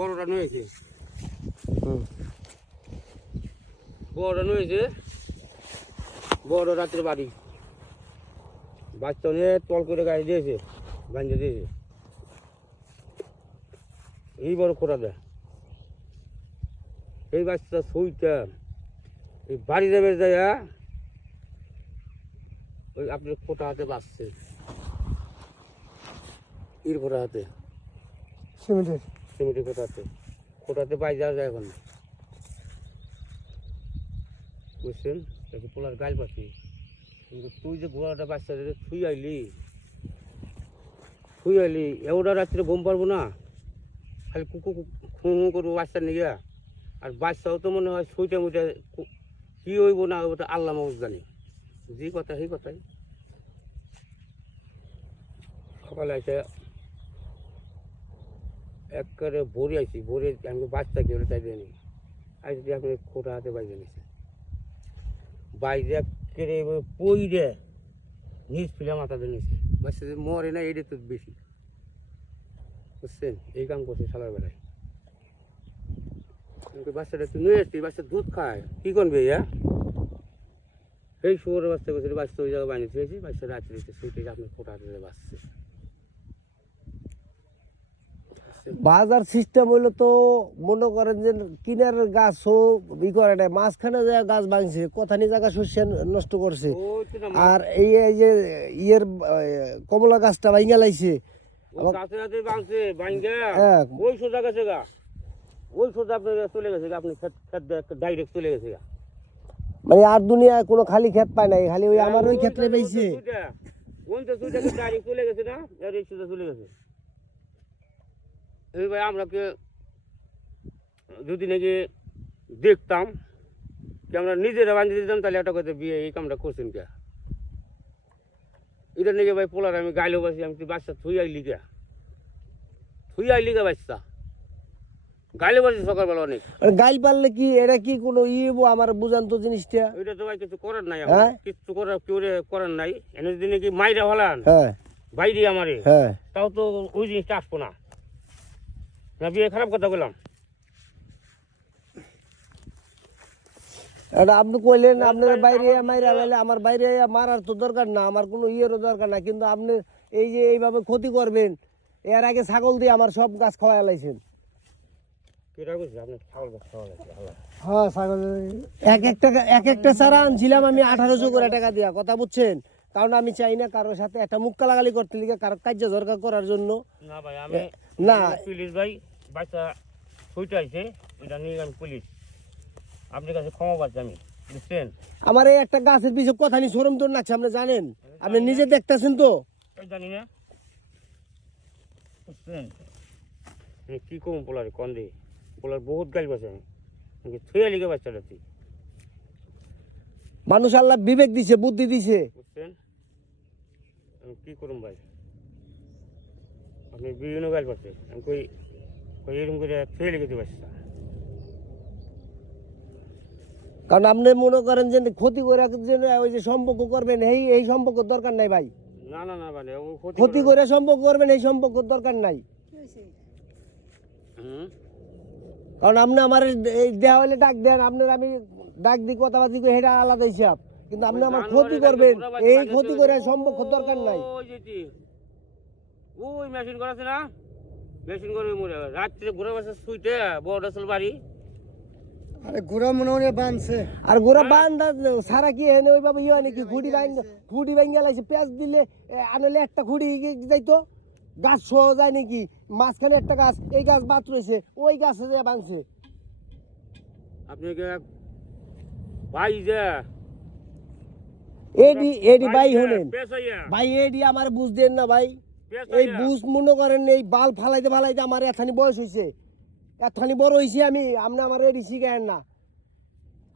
বড়টা নয়েছে বড়টা নয়েছে বড় রাত্রে বাড়ি বাচ্চা নিয়ে তল করে গাড়ি দিয়েছে বাঞ্জে দিয়েছে এই বড় খোটা দেয় এই বাচ্চা সইটা এই বাড়ি দেবে যায় ওই আপনার খোটা হাতে বাঁচছে ইর খোটা হাতে সিমেন্টের খোটাতে পাই যাওয়া যায় এখন বুঝছেন পোলার গাল পাচ্ছি কিন্তু তুই যে ঘোড়াটা বাচ্চা থুই আইলি এওটা রাত্রে ঘুম পারবো না খালি কুকু খুঁ করবো বাচ্চা নিয়ে আর বাচ্চাও তো মনে হয় সুইটা মুইটা কি হইব না ওটা আল্লাহ মাউস জানি যে কথা সেই কথাই সকালে এসে একবারে ভরে আইছি ভরে আমি বাচ্চা কি হলে তাই জানি আজ যদি আপনি খোটা হাতে বাইরে নিয়েছে বাইরে একেবারে পইরে নিজ ফিলে মাথাতে নিয়েছে বাচ্চা যদি মরে না এটা তো বেশি বুঝছেন এই কাম করছে সালার বেলায় বাচ্চাটা তুই নিয়ে এসছি বাচ্চা দুধ খায় কি করবে ইয়া এই শুয়োরের বাচ্চা করছে বাচ্চা ওই জায়গায় বানিয়ে দিয়েছি বাচ্চা রাত্রে সুইটে আপনার খোটা হাতে বাঁচছে বাজার সিস্টেম হইলো তো মনে করেন যে কিনার গাছও ই করে না মাঝখানে যে গাছ ভাঙছে কথানি জায়গা শস্য নষ্ট করছে আর এই যে ইয়ের কমলা গাছটা ভাঙা লাইছে ওই সোজা গেছে গা ওই সোজা আপনার চলে গেছে আপনি ডাইরেক্ট চলে গেছে গা মানে আর দুনিয়ায় কোনো খালি ক্ষেত পায় নাই খালি ওই আমার ওই ক্ষেত্রে পেয়েছে ডাইরেক্ট চলে গেছে না এই সোজা চলে গেছে এই ভাই আমরাকে যদি নাকি দেখতাম যে আমরা নিজেরা বানিয়ে দিতাম তাহলে একটা কথা বিয়ে এই কামটা করছেন কে এটা নাকি ভাই পোলার আমি গাইলেও বাসি আমি বাচ্চা থুই আইলি গে বাচ্চা গাইলে বাসি সকালবেলা অনেক গাইল পারলে কি এটা কি কোনো আমার বুঝান তো জিনিসটা এটা তো ভাই কিছু করার নাই কিছু করার নাই এনে যদি নাকি মাইরা হলান বাইরে আমারে তাও তো ওই জিনিসটা আসবো না না বিয়ে খারাপ কথা বললাম এটা আপনি কইলেন আপনার বাইরে মাইরা লাইলে আমার বাইরে মারার তো দরকার না আমার কোনো ইয়েরও দরকার না কিন্তু আপনি এই যে এইভাবে ক্ষতি করবেন এর আগে ছাগল দিয়ে আমার সব গাছ খাওয়াই লাইছেন হ্যাঁ ছাগল এক একটা চারা আনছিলাম আমি 1800 করে টাকা দিয়া কথা বুঝছেন কারণ আমি চাই না কারোর সাথে একটা মুখ কালাগালি করতে লিগে কারো কার্য দরকার করার জন্য না ভাই আমি না পুলিশ ভাই বাচ্চা ছুটে আইছে এটা নিয়ে আমি পুলিশ আপনার কাছে ক্ষমা পাচ্ছি আমি বুঝছেন আমার এই একটা গাছের পিছনে কথা নি শরম তো নাচ্ছে আপনি জানেন আপনি নিজে দেখতেছেন তো জানি না বুঝছেন কি কম পোলার কন্দে পোলার বহুত গাছ বাসে আমি ছুঁয়ে লিগে বাচ্চাটা তুই মানুষ আল্লাহ বিবেক দিছে বুদ্ধি দিছে বুঝছেন আমি কি করুম ভাই আপনি বিভিন্ন গাছ বাসে আমি কই এরকম করে ছুঁয়ে লিখে দিতে বাচ্চা কারণ আপনি মনে করেন যে ক্ষতি করে ওই যে সম্পর্ক করবেন এই সম্পর্ক দরকার নাই ভাই না না না মানে ক্ষতি করে সম্পর্ক করবেন এই সম্পর্ক দরকার নাই কারণ আপনি আমার দেওয়া হলে ডাক দেন আপনার আমি ডাক দিই কথাবার্তি করে সেটা আলাদা হিসাব কিন্তু আপনি আমার ক্ষতি করবেন এই ক্ষতি করে সম্পর্ক দরকার নাই ওই মেশিন করাছে না মেশিন করে রাত্রে ঘোরা বাসা শুইতে বড় আসল বাড়ি আরে ঘোড়া মনে হয় বাঁধছে আর ঘোড়া বান্ধা সারা কি এনে ওইভাবে ইয়ে নাকি খুঁড়ি ভাঙ্গা লাগছে পেঁয়াজ দিলে আনলে একটা খুঁড়ি যাইতো গাছ সহ যায় নাকি মাঝখানে একটা গাছ এই গাছ বাদ রয়েছে ওই গাছে যে ভাঙছে আপনি ভাই যে এডি ভাই হলেন ভাই এডি আমার বুঝ দেন না ভাই এই বুঝ মনে করেন এই বাল ফালাইতে আমার এখানি বয়স হয়েছে এতখানি বড় হয়েছি আমি আপনি আমার এডি শিখায়েন না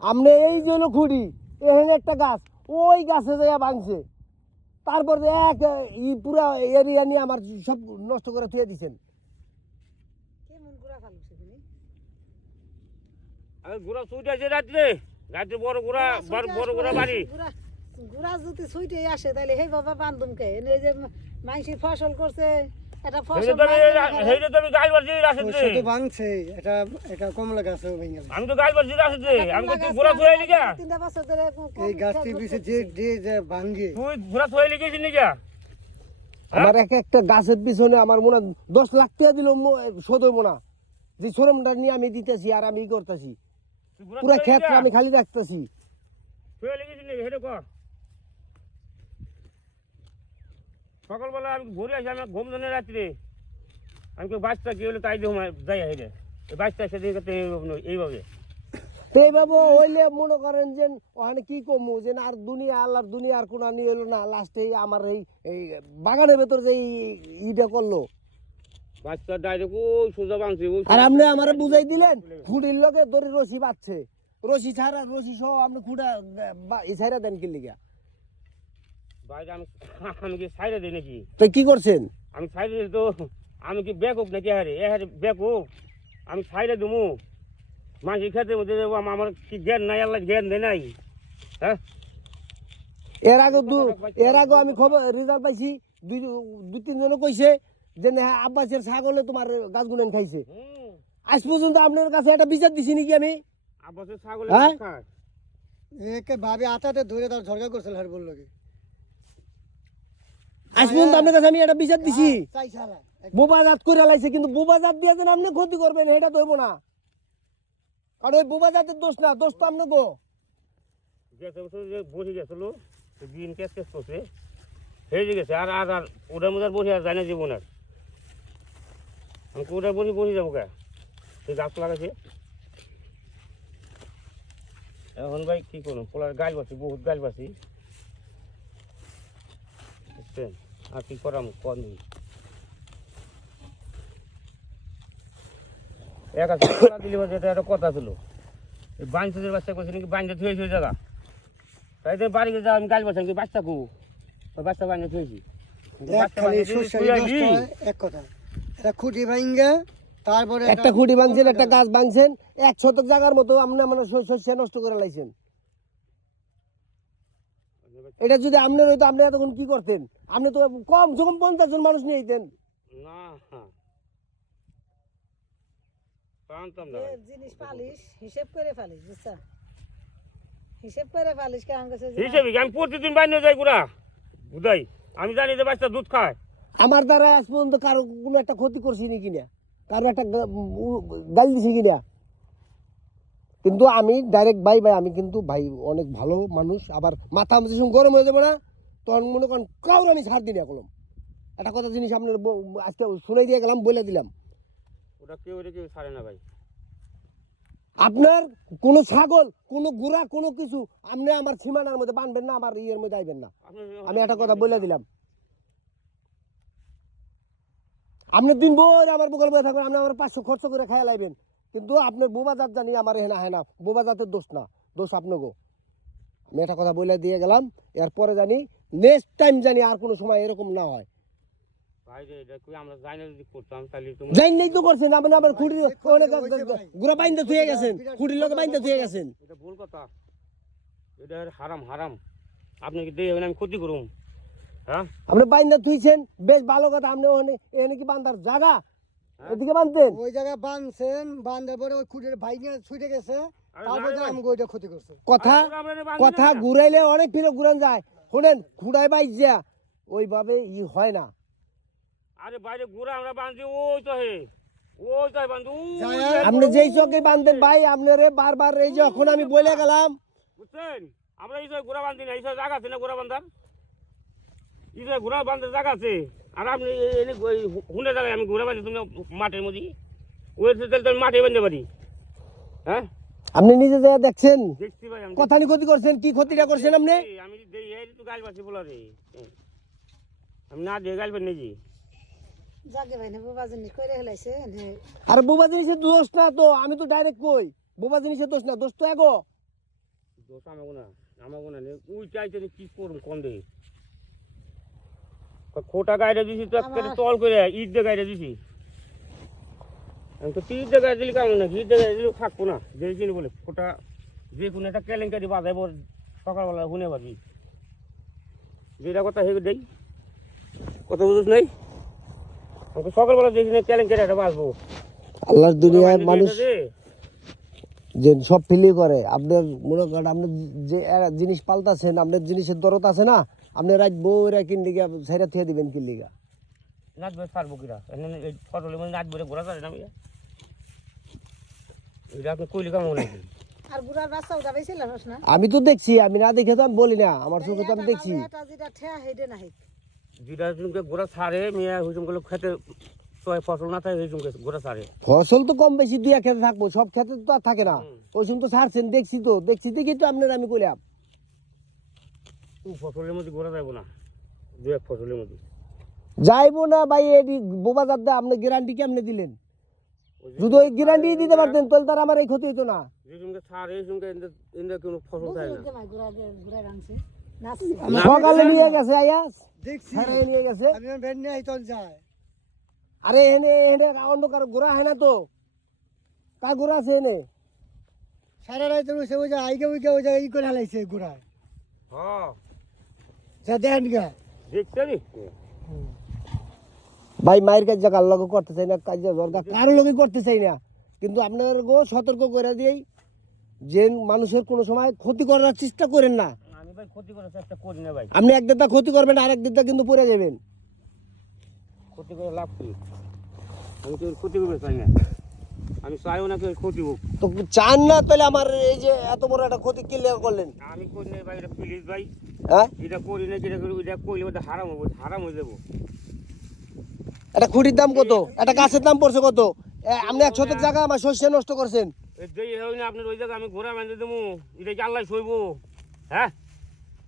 আপনি এই জন্য খুঁড়ি এখানে একটা গাছ ওই গাছে যাইয়া ভাঙছে তারপর এক পুরা এরিয়া নিয়ে আমার সব নষ্ট করে থুয়ে দিচ্ছেন ঘোড়া ছুটে আছে রাত্রে বড় ঘোড়া বাড়ি ঘোড়া যদি ছুটে আসে তাহলে হে বাবা বান্ধুমকে এই যে মাইসি ফসল করছে এটা হেইটা ফসল তো হেইটা তো আমি গাছ বাজি রাখতে সে তো ভাঙছে এটা এটা কমলা গাছও ভেঙে গেছে। আমি তো গাছ বাজি রাখতে আমি তো তুই ঘোরা থুয়ে লিগা 3 বছর ধরে এই গাছটি পিছে যে ভাঙে তুই ঘোরা থুয়ে লিগেছিস নিগা আমার একটা গাছের পিছনে আমার মনে হয় 10 লাখ টাকা দিল শোধ হইব না, যে শ্রমটা নিয়ে আমি দিতেছি আর আমি করতেছি, পুরো ক্ষেত্র আমি খালি রাখতেছি। থুয়ে লিগেছিস নিগা হেডে কর সকালবেলা আমি ঘুরে আসি আমি ঘুম ধরে রাত্রে আমি তো বাচ্চা কি হলো তাই দিয়ে যাই হেডে এই বাচ্চা সাথে এইভাবে তো এইভাবে হইলে মনে করেন যে ওখানে কি কমু যে আর দুনিয়া আল্লাহর দুনিয়া আর কোনো নিয়ে এলো না, লাস্টে আমার এই বাগানের ভেতর যে ইটা করলো। বাচ্চা ডাইরেক্ট ওই সোজা বাঁধছে আর আপনি আমার বুঝাই দিলেন খুঁটির লগে দড়ি রশি বাঁধছে, রশি ছাড়া রশি সহ আপনি খুঁটা এই ছাইরা দেন কি লিগা? বাইরে আমি কি সাইডে দিই নাকি? তো কি করছেন? আমি সাইডে তো আমি কি ব্যাক হোক নাকি হারে ব্যাক হোক আমি সাইডে দেবো মাঝে খেতে মধ্যে দেবো আমার কি জ্ঞান নাই আল্লাহ জ্ঞান দেয় নাই। হ্যাঁ এর আগে আমি খবর রেজাল্ট পাইছি, দুই তিন জনে কইছে যে আব্বাসের ছাগলে তোমার গাছ গুনেন খাইছে। আজ পর্যন্ত আপনার কাছে একটা বিচার দিছি নাকি আমি? আব্বাসের ছাগলে খায় একে ভাবে আতাতে ধরে তার ঝরকা করছিল আর বললো কি আজ পর্যন্ত আপনার কাছে আমি একটা বিচার দিছি, চাই শালা বোবা জাত করে লাইছে, কিন্তু বোবা জাত দিয়ে যেন আপনি ক্ষতি করবেন এটা তো হইব না, কারণ ওই বোবা জাতের দোষ না, দোষ তো আপনি গো গেছে বছর যে বসে গেছিল দিন কেস করছে হয়ে গেছে আর আর আর ওটার মধ্যে বসে আর যায় না জীবন আর আমি ওটার বসে যাবো কে সেই গাছ লাগাইছে এখন ভাই কি করুন পোলার গাছ বাসি বহুত গাছ বাসি বুঝছেন আর কি করাম কর নেই এক আছে দিলে যেটা একটা কথা ছিল বাঞ্চদের বাচ্চা করছে নাকি বাঞ্চা থুয়েছি ওই জায়গা তাই তো বাড়িতে যাও আমি গাছ বাঁচাম কি বাচ্চা কু ওই বাচ্চা বাঞ্চা থুয়েছি এক কথা এটা খুঁটি ভাঙ্গা তারপরে একটা খুঁটি ভাঙছেন, একটা গাছ ভাঙছেন, 1 শতক জায়গার মতো আপনি মানে শস্য নষ্ট করে লাইছেন। এটা যদি আপনার হইতো আপনি এতক্ষণ কি করতেন? আপনি তো কম যখন 50 জন মানুষ নিয়ে যেতেন না জিনিস পালিশ হিসাব করে পালিশ বুঝছা, হিসাব করে পালিশ কেমন কাছে হিসেবে আমি প্রতিদিন বাইরে যাই গুড়া বুঝাই আমি জানি যে বাচ্চা দুধ খায় আমার দ্বারা আজ পর্যন্ত কারো কোনো একটা ক্ষতি করছি নাকি না, কারো একটা গাল দিছি কিনা, কিন্তু আমি ডাইরেক্ট ভাই আমি কিন্তু ভাই অনেক ভালো মানুষ, আবার মাথা আমাদের সঙ্গে গরম হয়ে যাবে না তখন মনে করেন কাউর আমি ছাড় দিই না কলম। একটা কথা জিনিস আপনার আজকে শুনাই দিয়ে গেলাম, বলে দিলাম, ওটা কেউ ছাড়ে না ভাই। আপনার কোনো ছাগল কোনো গুড়া কোনো কিছু আপনি আমার সীমানার মধ্যে বানবেন না, আমার ইয়ের মধ্যে আইবেন না, আমি একটা কথা বলে দিলাম। আপনি দিন ভোর আমার বুকল বয়ে থাকবেন, আপনি আমার 500 খরচ করে খাইয়া লাইবেন, কিন্তু আপনার বোবা জাত জানি আমার হেনা হেনা বোবা জাতের দোষ না, দোষ আপনাকে। আমি একটা কথা বলে দিয়ে গেলাম, এরপরে জানি নেক্সট টাইম জানি আর কোনো সময় এরকম না হয়। জানি নেই তো করছেন আপনি, আমার খুঁটি গুড়া বাইন্দা থুয়ে গেছেন, খুঁটির লোকে বাইন্দা থুয়ে গেছেন। এটা ভুল কথা, এটা হারাম হারাম। আপনি কি দিয়ে আমি ক্ষতি করুন? হ্যাঁ আপনি বাইন্দা থুইছেন বেশ ভালো কথা, আপনি এখানে কি বান্ধার জায়গা এদিকে বানতেন, ওই জায়গায় বানছেন, বান্ধার পরে ওই খুঁটির ভাই নিয়ে ছুটে গেছে, তারপরে আমাকে ওইটা ক্ষতি করছে। কথা ঘুরাইলে অনেক ফিরে ঘুরান যায়, শোনেন খুঁড়াই বাইক যা ওইভাবে হয় না। আরে বাইরে ঘুরা আমরা বাঁধি ওই তো হে ওই তো বাঁধু আপনি যেই চকে বাঁধতেন ভাই আপনারে বারবার এই যখন আমি বলে গেলাম বুঝছেন, আমরা এই ঘোরা বাঁধি না, এই জায়গা আছে না ঘোরা বাঁধার, এই ঘোরা বাঁধার জায়গা আছে। আর আপনি হুনে জায়গায় আমি ঘোরা বাঁধি তুমি মাঠের মধ্যে ওই মাঠে বাঁধতে পারি। হ্যাঁ আপনি নিজে যা দেখছেন, দেখছি ভাই আমি কথা নি ক্ষতি করছেন, কি ক্ষতিটা করছেন আপনি? আমি তো গাল পাচ্ছি বলা রে, আমি না দিয়ে গাল পাই নাকি জাগে ভাই না বাবা জিনিস করে হেলাইছে। আর বোবা জিনিসের দোষ না তো, আমি তো ডাইরেক্ট কই বোবা জিনিসের দোষ না, দোষ তো এগো দোষ আমাগো না ওই চাইতে কি করুন কোন দে খোটা গাইডে দিছি তো একটা তল করে ইট দিয়ে গাইডে দিছি। আমি তো তীর দিয়ে গাইডে দিলি কেমন নাকি ইট দিয়ে গাইডে দিলেও থাকবো না, যে কিনে বলে খোটা যে কোনো একটা কেলেঙ্কারি বাজাইব সকালবেলা শুনে পারবি, যেটা কথা হেগে দেই কথা বুঝিস নাই। আমাকে সকালবেলা দেখি না কেলেঙ্কারি একটা বাঁচবো আল্লাহর দুনিয়ায় মানুষ যে সব ফিলি করে। আপনার মনে করেন আপনি যে জিনিস পাল্টাছেন, আপনার জিনিসের দরদ আছে না, আপনি রাত বউরা কিনলিগা ছেড়ে থিয়ে দিবেন কিনলিগা। নাচবে পারবো কিনা এই ফটলের মধ্যে নাচবে ঘোরা যায় না এটা আপনি কইলে কেমন নাকি আর বুড়ার বাচ্চা ওটা বেশি লাগাস না আমি তো দেখছি, আমি না দেখে তো আমি বলি না, আমার চোখে তো আমি দেখছি। এটা যেটা ঠেয়া হেডে না হেড যেটা তুমি ঘোরা ছাড়ে মেয়ে হুজুম গুলো খেতে ফসল না থাকে হুজুম ঘোরা ছাড়ে ফসল তো কম বেশি দুই এক খেতে থাকবো, সব খেতে তো আর থাকে না। ওই সময় তো ছাড়ছেন, দেখছি তো, দেখছি দেখি তো আপনার আমি কইলাম। ফসলের মধ্যে ঘোরা যাবো না, দু এক ফসলের মধ্যে যাইবো না ভাই। এটি বোবা দাদা আপনি গ্যারান্টি কেমনে দিলেন? যদি ওই গ্যারান্টি দিতে পারতেন তাহলে তার আমার এই ক্ষতি হইতো না। যেসুমকে ছাড়ে সেসুমকে ইন্দা কোনো ফসল থাকে না। ঘুরা গানছে সকালে নিয়ে গেছে আয়াস, দেখছি ছাড়াই নিয়ে গেছে। আমি ভেন নিয়ে আইতন যায় আরে এনে এনে অন্য কারো ঘোরা হয় না তো, কার ঘোরা আছে এনে? সারা রাত রয়েছে ওই যে আইগে ওইগে ওই যে ই করে হালাইছে ঘোড়ায় হ্যাঁ যা দেখেন গা দেখতে নি ভাই মায়ের কাজ কার লগে করতে চাই না, কাজ দরকার কারো লগে করতে চাই না, কিন্তু আপনার গো সতর্ক করে দিই যে মানুষের কোনো সময় ক্ষতি করার চেষ্টা করেন না। আমি ভাই ক্ষতি করার চেষ্টা করি না ভাই, আপনি এক দিকটা ক্ষতি করবেন, আরেক দিকটা কিন্তু পড়ে যাবেন। ক্ষতি করে লাভ কি? আমি তো ক্ষতি করতে চাই না, আমি চাইও না কেউ ক্ষতি হোক। তো চান না তাহলে আমার এই যে এত বড় একটা ক্ষতি ক্লিয়ার করলেন। আমি করি না ভাই, এটা প্লিজ ভাই, হ্যাঁ এটা করি না, যেটা করি ওইটা করলে ওটা হারাম হবো, হারাম হয়ে যাবো। একটা খুঁটির দাম কত, একটা গাছের দাম পড়ছে কত? আপনি 1 শতক জায়গা আমার শস্য নষ্ট করছেন। এই হয় না আপনার ওই জায়গায় আমি ঘোরা বেঁধে দেবো, এটা কি আল্লাহ সইব? হ্যাঁ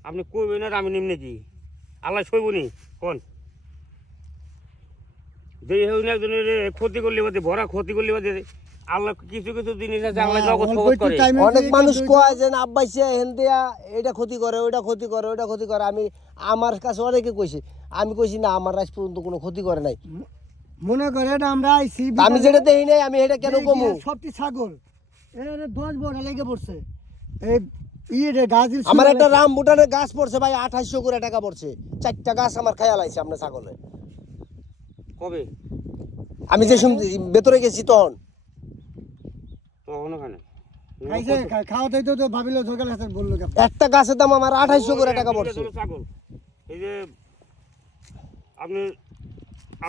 আপনি কইবেন না আমি নিম নাকি? আল্লাহ সইব নি কোন? যেই হয় না একজনের ক্ষতি করলে বাদে ভরা ক্ষতি করলে বাদে আল্লাহ কিছু কিছু জিনিস আছে আল্লাহ জগৎ সবত করে। অনেক মানুষ কয় যে আব্বাইছে হেন দিয়া এটা ক্ষতি করে, ওইটা ক্ষতি করে, ওইটা ক্ষতি করে। আমি আমার কাছে অনেকে কইছে, আমি কইছি না আমার আজ পর্যন্ত কোনো ক্ষতি করে নাই। মনে করেন আমরা আইছি আমি যেটা দেখি নাই আমি এটা কেন কমু? সবটি ছাগল এর 10 বড় লেগে পড়ছে এই ইয়ে গাছ আমার একটা রামবুটানের গাছ পড়ছে ভাই 2800 করে টাকা পড়ছে, 4টা গাছ আমার খেয়াল আইছে আপনার ছাগলে। কবে? আমি যে সময় ভেতরে গেছি তখন তখন ওখানে খাইছে খাওয়াতেই তো ভাবিলো ঝোকাল হাসান বললো একটা গাছের দাম আমার 2800 করে টাকা পড়ছে। ছাগল এই যে আপনি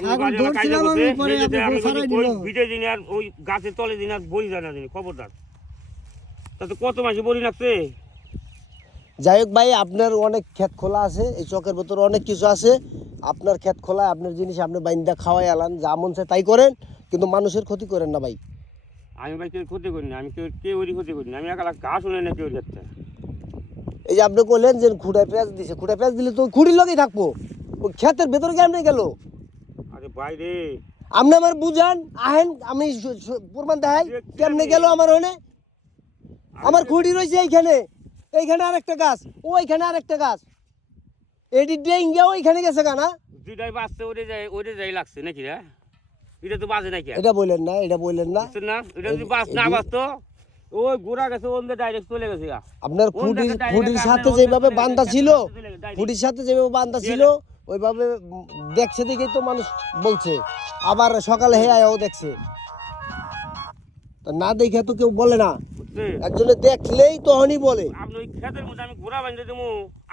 ছাগল ধরছিলাম আমি, পরে আপনি সারাই দিল। ভিটে দিন আর ওই গাছের তলে দিন আর বড়ি জানা দিন, খবরদার। তাতে কত মাসে বড়ি লাগছে? যাই হোক ভাই, আপনার অনেক ক্ষেত খোলা আছে, এই চকের ভেতরে অনেক কিছু আছে। আপনার ক্ষেত খোলা, আপনার জিনিস আপনি বাইন্দা খাওয়াই আলান, যা মন চায় তাই করেন, কিন্তু মানুষের ক্ষতি করেন না ভাই। আমি ভাই কেউ ক্ষতি করি না, আমি কেউ ক্ষতি করি না, আমি একা ঘাস শুনে না কেউ যাচ্ছে। এই যে আপনি বললেন যে খুঁটায় পেঁয়াজ দিছে, খুঁটায় পেঁয়াজ দিলে তো খুঁড়ির লগেই থাকবো, ওই ক্ষেতের ভেতরে কেমনে গেল? আরে বাইরে আপনি আমার বুঝান, আহেন, আমি প্রমাণ দেখাই কেমনে গেল আমার হনে। আমার খুঁড়ি রয়েছে এইখানে, এইখানে আরেকটা গাছ, ওইখানে আরেকটা গাছ, এটি ডেঙ্গা ওইখানে গেছে গানা। দুইটাই বাঁচতে ওরে যাই লাগছে নাকি রে? এটা তো বাজে নাকি? এটা বললেন না, এটা বললেন না। না এটা যদি না বাঁচতো ওই গোড়া গেছে ওন ডাইরেক্ট চলে গেছে। আপনার খুঁটির সাথে যেভাবে বান্ধা ছিল, খুঁটির সাথে যেভাবে বান্ধা ছিল ওইভাবে দেখছে দেখেই তো মানুষ বলছে। আবার সকালে হে আয়াও দেখছে, না দেখে তো কেউ বলে না, একজনে দেখলেই তখনই বলে। আপনি ওই ক্ষেতের মধ্যে আমি ঘোড়া বাঁধতে দেবো,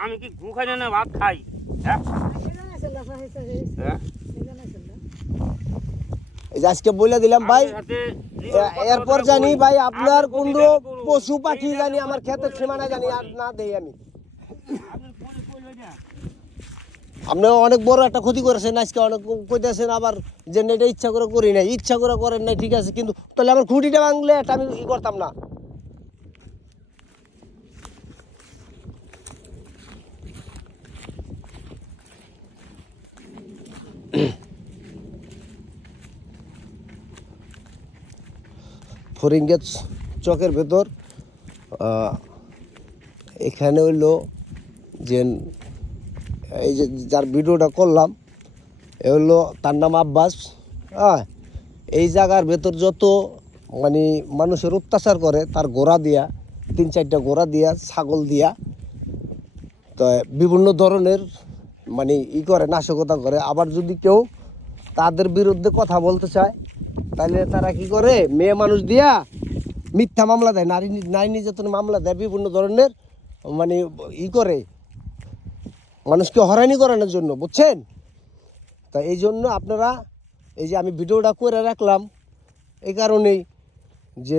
আমি কি ঘু খাই না ভাত খাই? হ্যাঁ হ্যাঁ এই যে আজকে বলে দিলাম ভাই, এরপর জানি ভাই আপনার কোন পশু পাখি জানি আমার ক্ষেতের সীমানা জানি আর না দেই আমি। আপনি অনেক বড় একটা ক্ষতি করেছেন আজকে, অনেক কইতেছেন আবার যে এটা ইচ্ছা করে করি নাই, ইচ্ছা করে করেন নাই ঠিক আছে, কিন্তু তাহলে আমার খুঁটিটা ভাঙলে এটা আমি ই করতাম না। ফরিঙ্গের চকের ভেতর এখানে হইলো যে এই যে যার ভিডিওটা করলাম এ হলো তার নাম আব্বাস। হ্যাঁ, এই জায়গার ভেতর যত মানে মানুষের অত্যাচার করে তার গোড়া দিয়া, 3-4টা গোড়া দিয়া, ছাগল দিয়া, তো বিভিন্ন ধরনের মানে ই করে, নাশকতা করে। আবার যদি কেউ তাদের বিরুদ্ধে কথা বলতে চায়, তাহলে তারা কি করে, মেয়ে মানুষ দিয়া মিথ্যা মামলা দেয়, নারী নির্যাতন মামলা দেয়, বিভিন্ন ধরনের মানে করে মানুষকে হয়রানি করানোর জন্য, বুঝছেন? তা এই জন্য আপনারা, এই যে আমি ভিডিওটা করে রাখলাম এই কারণেই যে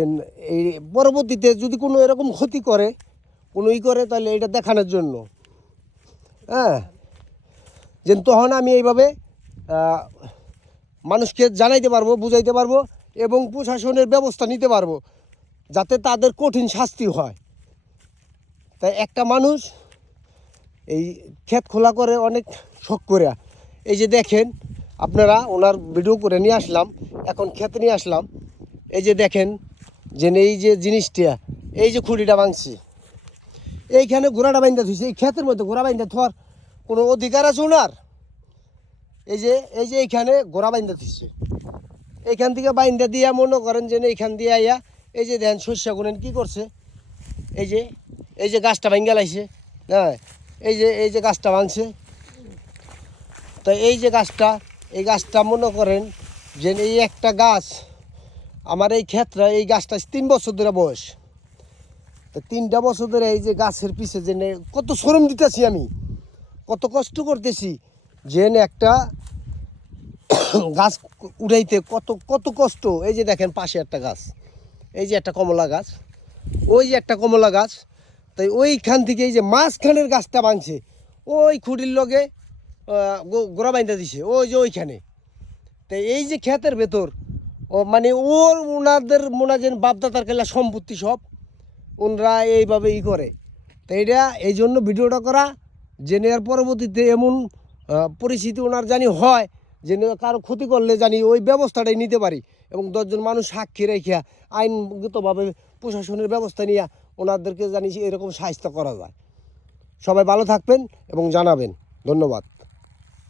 এই পরবর্তীতে যদি কোনো এরকম ক্ষতি করে, কোনো করে, তাহলে এটা দেখানোর জন্য, হ্যাঁ, যে তখন আমি এইভাবে মানুষকে জানাইতে পারবো, বুঝাইতে পারবো এবং প্রশাসনের ব্যবস্থা নিতে পারবো যাতে তাদের কঠিন শাস্তি হয়। তাই একটা মানুষ এই ক্ষেত খোলা করে অনেক শখ করে, এই যে দেখেন আপনারা, ওনার ভিডিও করে নিয়ে আসলাম, এখন ক্ষেতে নিয়ে আসলাম, এই যে দেখেন যে এই যে জিনিসটা, এই যে খুঁড়িটা ভাঙছি, এইখানে ঘোড়াটা বাইন্দা ধুইছে, এই ক্ষেতের মধ্যে ঘোড়া বাইন্দা ধোয়ার কোনো অধিকার আছে ওনার? এই যে এইখানে ঘোড়া বাইন্দা ধুইছে, এইখান থেকে বাইন্দা দিয়া মনে করেন যে এইখান দিয়ে আইয়া এই যে দেন শস্য গুনেন কী করছে, এই যে গাছটা ভাঙ্গা লাইছে, হ্যাঁ, এই যে গাছটা ভাঙছে। তো এই যে গাছটা, এই গাছটা মনে করেন যে এই একটা গাছ, আমার এই ক্ষেত্রে এই গাছটা 3 বছর ধরে বয়স। তো 3টা বছর ধরে এই যে গাছের পিছে যে কত শ্রম দিতেছি আমি, কত কষ্ট করতেছি, যে একটা গাছ উঠাইতে কত কত কষ্ট। এই যে দেখেন পাশে একটা গাছ, এই যে একটা কমলা গাছ, ওই যে একটা কমলা গাছ, তাই ওইখান থেকে এই যে মাঝখানের গাছটা ভাঙছে, ওই খুঁটির লগে গোড়া বাইন্দা দিছে, ওই যে ওইখানে। তাই এই যে ক্ষেতের ভেতর মানে ওনাদের বাপদাতার কেলা সম্পত্তি সব ওনরা এইভাবে করে। তো এটা এই জন্য ভিডিওটা করা, যে এর পরবর্তীতে এমন পরিস্থিতি ওনার জানি হয়, যে কারো ক্ষতি করলে জানি ওই ব্যবস্থাটাই নিতে পারি, এবং 10 জন মানুষ সাক্ষী রেখে আইনগতভাবে প্রশাসনের ব্যবস্থা নিয়ে ওনাদেরকে জানি এরকম সাহায্য করা যায়। সবাই ভালো থাকবেন এবং জানাবেন। ধন্যবাদ।